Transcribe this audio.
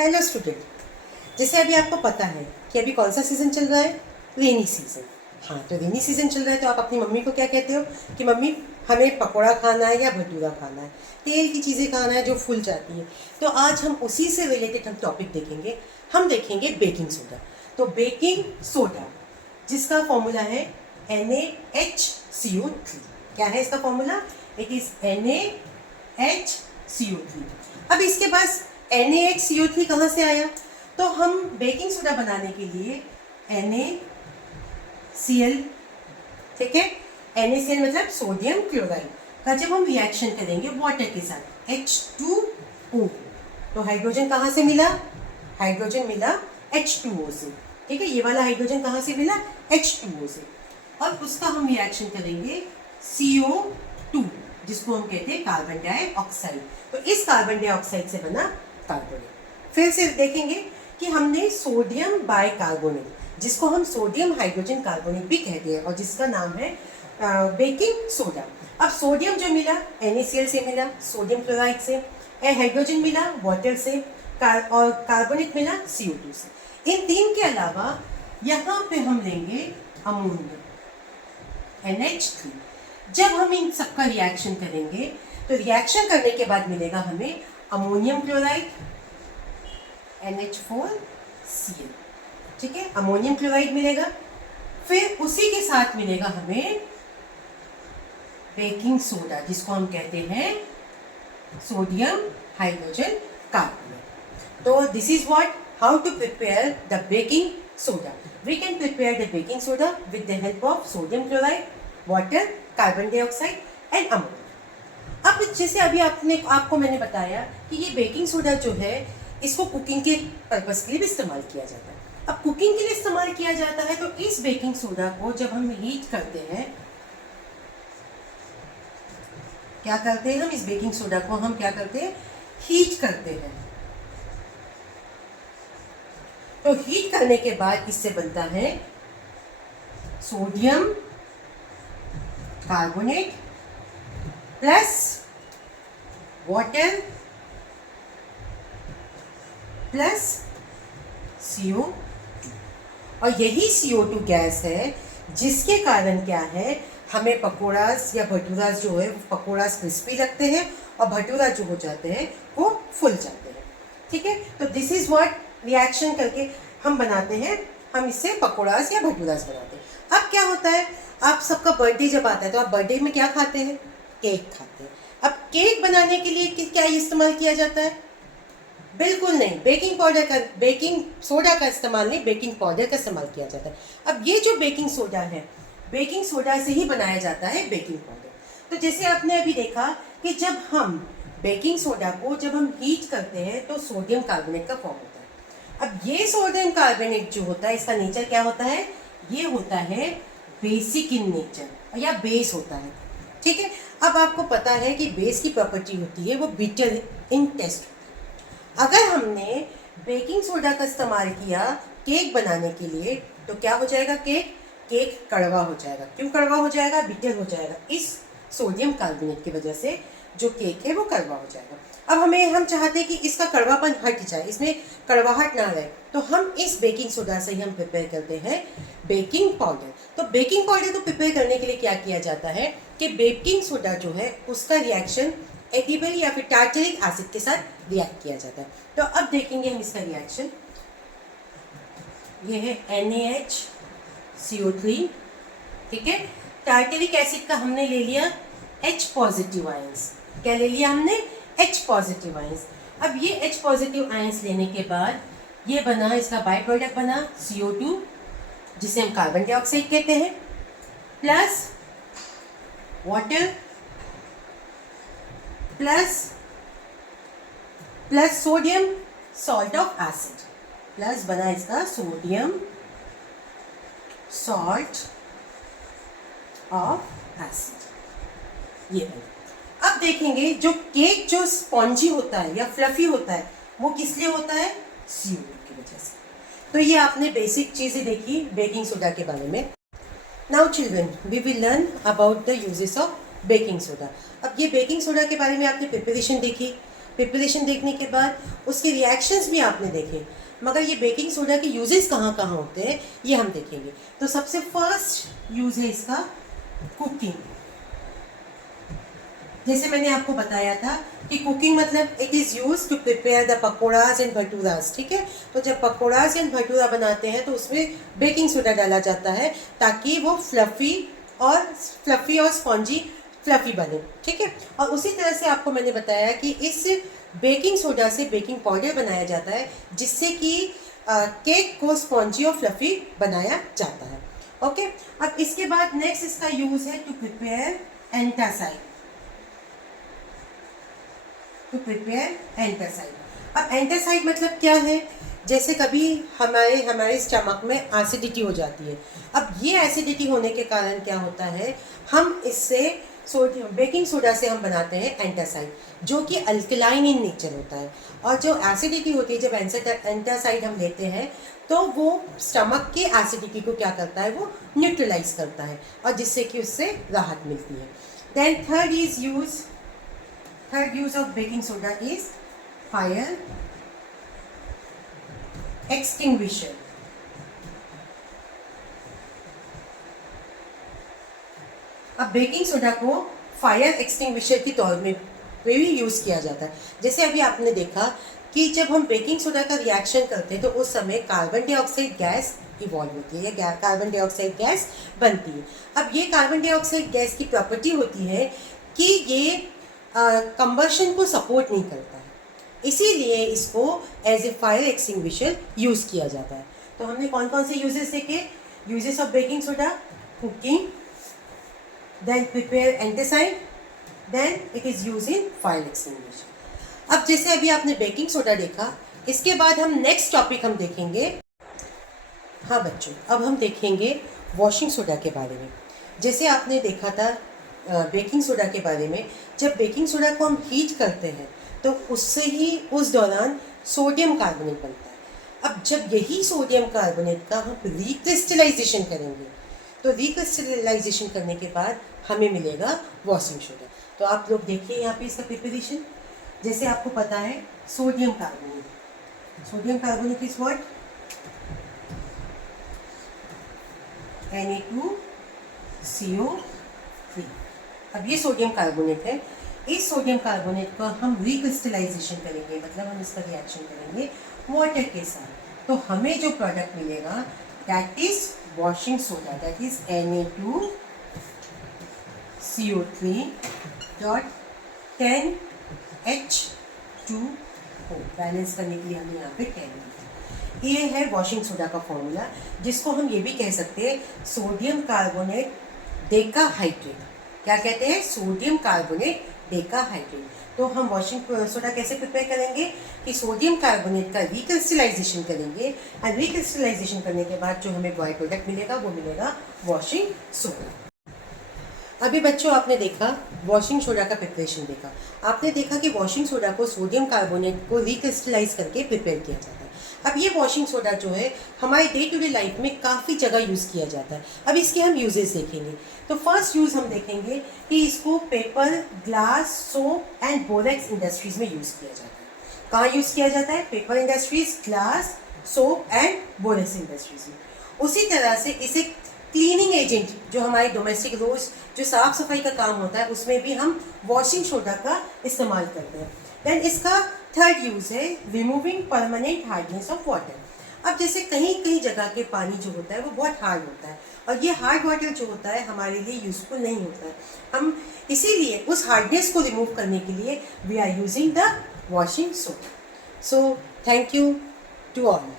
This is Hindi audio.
हेलो स्टूडेंट, जैसे अभी आपको पता है कि अभी कौन सा सीज़न चल रहा है, रेनी सीज़न। हाँ, तो रेनी सीज़न चल रहा है तो आप अपनी मम्मी को क्या कहते हो कि मम्मी हमें पकौड़ा खाना है या भटूरा खाना है, तेल की चीज़ें खाना है जो फूल जाती है। तो आज हम उसी से रिलेटेड हम टॉपिक देखेंगे। हम देखेंगे बेकिंग सोडा। तो बेकिंग सोडा जिसका फॉर्मूला है NaHCO3। क्या है इसका फॉर्मूला? It is NaHCO3। अब इसके पास NaHCO3 कहाँ से आया? तो हम बेकिंग सोडा बनाने के लिए NaCl, ठीक है, NaCl मतलब सोडियम क्लोराइड का जब हम रिएक्शन करेंगे वाटर के साथ H2O, तो हाइड्रोजन कहाँ से मिला? हाइड्रोजन मिला H2O से, ठीक है। ये वाला हाइड्रोजन कहाँ से मिला? H2O से। और उसका हम रिएक्शन करेंगे CO2 जिसको हम कहते हैं कार्बन डाइऑक्साइड। तो इस कार्बन डाइऑक्साइड से बना कार्बोनेट। फिर से देखेंगे कि हमने सोडियम बाइकार्बोनेट जिसको हम सोडियम हाइड्रोजन कार्बोनेट भी कहते हैं और जिसका नाम है बेकिंग सोडा। अब सोडियम जो मिला NaCl से मिला, सोडियम क्लोराइड से, हाइड्रोजन मिला वाटर से, और कार्बोनेट मिला CO2 से। इन तीन के अलावा यहाँ पे हम लेंगे अमोनिया NH3। जब हम इन सबका रिएक्शन करेंगे तो रिएक्शन करने के बाद मिलेगा हमें अमोनियम क्लोराइड NH4Cl, ठीक है, अमोनियम क्लोराइड मिलेगा। फिर उसी के साथ मिलेगा हमें बेकिंग सोडा जिसको हम कहते हैं सोडियम हाइड्रोजन कार्बोनेट। तो this is what how to prepare the baking soda. We can prepare the baking soda with the help of sodium chloride, water, carbon dioxide and ammonia. अब जैसे अभी आपको मैंने बताया कि ये बेकिंग सोडा जो है इसको कुकिंग के पर्पस के लिए भी इस्तेमाल किया जाता है। अब कुकिंग के लिए इस्तेमाल किया जाता है तो इस बेकिंग सोडा को जब हम हीट करते हैं, क्या करते हैं हम? इस बेकिंग सोडा को हम क्या करते हैं? हीट करते हैं। तो हीट करने के बाद इससे बनता है sodium carbonate plus water plus CO2। और यही CO2 गैस है जिसके कारण क्या है, हमें पकौड़ास या भटूरास जो है पकौड़ास क्रिस्पी लगते हैं और भटूरा जो हो जाते हैं वो फूल जाते हैं, ठीक है। तो दिस इज व्हाट रिएक्शन करके हम बनाते हैं, हम इससे पकौड़ास या भटूरास बनाते हैं। अब क्या होता है, आप सबका बर्थडे जब आता है तो आप बर्थडे में क्या खाते हैं? केक खाते हैं। अब केक बनाने के लिए क्या इस्तेमाल किया जाता है? बिल्कुल नहीं, बेकिंग सोडा का इस्तेमाल नहीं, बेकिंग पाउडर का इस्तेमाल किया जाता है। अब ये जो बेकिंग सोडा है, बेकिंग सोडा से ही बनाया जाता है बेकिंग पाउडर। तो जैसे आपने अभी देखा कि जब हम बेकिंग सोडा को जब हम हीट करते हैं तो सोडियम कार्बोनेट का फॉर्म होता है। अब ये सोडियम कार्बोनेट जो होता है इसका नेचर क्या होता है? ये होता है बेसिक इन नेचर या बेस होता है, ठीक है। अब आपको पता है कि बेस की प्रॉपर्टी होती है वो बिटर इन टेस्ट। अगर हमने बेकिंग सोडा का इस्तेमाल किया केक बनाने के लिए तो क्या हो जाएगा? केक कड़वा हो जाएगा। क्यों कड़वा हो जाएगा? बिटर हो जाएगा। इस सोडियम कार्बोनेट की वजह से जो केक है वो कड़वा हो जाएगा। अब हम चाहते हैं कि इसका कड़वापन हट जाए, इसमें कड़वाहट ना रहे, तो हम इस बेकिंग सोडा से ही हम प्रिपेयर करते हैं बेकिंग पाउडर। तो बेकिंग पाउडर को प्रिपेयर करने के लिए क्या किया जाता है कि बेकिंग सोडा जो है उसका रिएक्शन एडिबल या फिर टार्टरिक एसिड के साथ रिएक्ट किया जाता है। तो अब देखेंगे हम इसका रिएक्शन। ये है NaHCO3, ठीक है। टार्टरिक एसिड का हमने ले लिया H पॉजिटिव आयंस। क्या ले लिया हमने? H positive ions. अब ये H पॉजिटिव आयंस लेने के बाद ये बना, इसका बाय प्रोडक्ट बना CO2 जिसे हम कार्बन डाइऑक्साइड कहते हैं, plus water plus sodium salt of acid, plus बना इसका सोडियम सॉल्ट ऑफ एसिड, ये बना। अब देखेंगे जो केक जो स्पॉन्जी होता है या फ्लफी होता है वो किस लिए होता है? CO2 की वजह से। तो ये आपने बेसिक चीज़ें देखी बेकिंग सोडा के बारे में। Now children we will learn about the uses of baking soda. अब ये बेकिंग सोडा के बारे में आपने प्रिपरेशन देखी। प्रिपरेशन देखने के बाद उसके रिएक्शंस भी आपने देखे, मगर ये बेकिंग सोडा के यूजेस कहाँ कहाँ होते हैं ये हम देखेंगे। तो सबसे फर्स्ट यूज है इसका कुकिंग। जैसे मैंने आपको बताया था कि कुकिंग मतलब it is use to prepare the pakoras and bhaturas, ठीक है। तो जब पकौड़ाज एंड भटूरा बनाते हैं तो उसमें बेकिंग सोडा डाला जाता है ताकि वो फ्लफ़ी और स्पॉन्जी फ्लफ़ी बने, ठीक है। और उसी तरह से आपको मैंने बताया कि इस बेकिंग सोडा से बेकिंग पाउडर बनाया जाता है जिससे कि केक को स्पॉन्जी और फ्लफ़ी बनाया जाता है। ओके, अब इसके बाद नेक्स्ट इसका यूज़ है to prepare antacid. To prepare antacid. अब एंटासाइड मतलब क्या है? जैसे कभी हमारे स्टमक में एसिडिटी हो जाती है। अब ये एसिडिटी होने के कारण क्या होता है, हम इससे बेकिंग सोडा से हम बनाते हैं एंटासाइड जो कि अल्कलाइन इन नेचर होता है। और जो एसिडिटी होती है, जब एंटासाइड हम लेते हैं तो वो स्टमक की एसिडिटी को क्या करता है, वो न्यूट्रलाइज करता है और जिससे कि उससे राहत मिलती है। Then third use of baking soda is fire extinguisher। अब बेकिंग सोडा को फायर एक्सटिंग्विशर के तौर में भी यूज़ किया जाता है। जैसे अभी आपने देखा कि जब हम बेकिंग सोडा का रिएक्शन करते हैं तो उस समय कार्बन डाइऑक्साइड गैस इवॉल्व होती है या कार्बन डाइऑक्साइड गैस बनती है। अब ये कार्बन डाइऑक्साइड गैस की प्रॉपर्टी होती है कि ये कंबशन को सपोर्ट नहीं करता है, इसीलिए इसको as a fire extinguisher use किया जाता है। तो हमने कौन कौन से यूजेस देखे? Uses of baking soda, cooking, then prepare anticide, then it is used in fire extinguisher। अब जैसे अभी आपने बेकिंग सोडा देखा, इसके बाद हम नेक्स्ट टॉपिक हम देखेंगे। हाँ बच्चों, अब हम देखेंगे वॉशिंग सोडा के बारे में। जैसे आपने देखा था बेकिंग सोडा के बारे में, जब बेकिंग सोडा को हम हीट करते हैं तो उससे ही उस दौरान सोडियम कार्बोनेट बनता है। अब जब यही सोडियम कार्बोनेट का हम रिक्रिस्टलाइजेशन करेंगे तो रिक्रिस्टलाइजेशन करने के बाद हमें मिलेगा वॉशिंग सोडा। तो आप लोग देखिए यहाँ पे इसका प्रिपरेशन। जैसे आपको पता है sodium carbonate is what? Na2CO3। अब ये सोडियम कार्बोनेट है। इस सोडियम कार्बोनेट को हम रिक्रिस्टलाइजेशन करेंगे, मतलब हम इसका रिएक्शन करेंगे वाटर के साथ, तो हमें जो प्रोडक्ट मिलेगा that is washing soda, that is Na2CO3.10H2O। Balance करने के लिए हमने यहाँ पे 10 लिखा। ये है वॉशिंग सोडा का फॉर्मूला, जिसको हम ये भी कह सकते हैं सोडियम कार्बोनेट डेकाहाइड्रेट। क्या कहते हैं? Sodium carbonate decahydrate. तो हम वॉशिंग सोडा कैसे प्रिपेयर करेंगे कि सोडियम कार्बोनेट का रिक्रिस्टलाइजेशन करेंगे और रिक्रिस्टलाइजेशन करने के बाद जो हमें बाय प्रोडक्ट मिलेगा वो मिलेगा वॉशिंग सोडा। अभी बच्चों आपने देखा वॉशिंग सोडा का प्रिपरेशन देखा। आपने देखा कि वॉशिंग सोडा को सोडियम कार्बोनेट को रिक्रिस्टलाइज करके प्रिपेयर किया जाता है। अब ये वॉशिंग सोडा जो है हमारे डे टू डे लाइफ में काफ़ी जगह यूज़ किया जाता है। अब इसके हम यूजेस देखेंगे। तो फर्स्ट यूज़ हम देखेंगे कि इसको paper, glass, soap and borax industries में यूज़ किया जाता है। कहाँ यूज़ किया जाता है? Paper industries, glass, soap and borax industries में। उसी तरह से इसे क्लीनिंग एजेंट जो हमारे डोमेस्टिक रोज जो साफ़ सफाई का काम होता है उसमें भी हम वॉशिंग सोडा का इस्तेमाल करते हैं। देन इसका थर्ड यूज़ है removing permanent hardness of water. अब जैसे कहीं कहीं जगह के पानी जो होता है वो बहुत हार्ड होता है और ये हार्ड वाटर जो होता है हमारे लिए यूज़फुल नहीं होता है। हम इसीलिए उस हार्डनेस को रिमूव करने के लिए we are using the washing soda. So thank you to all.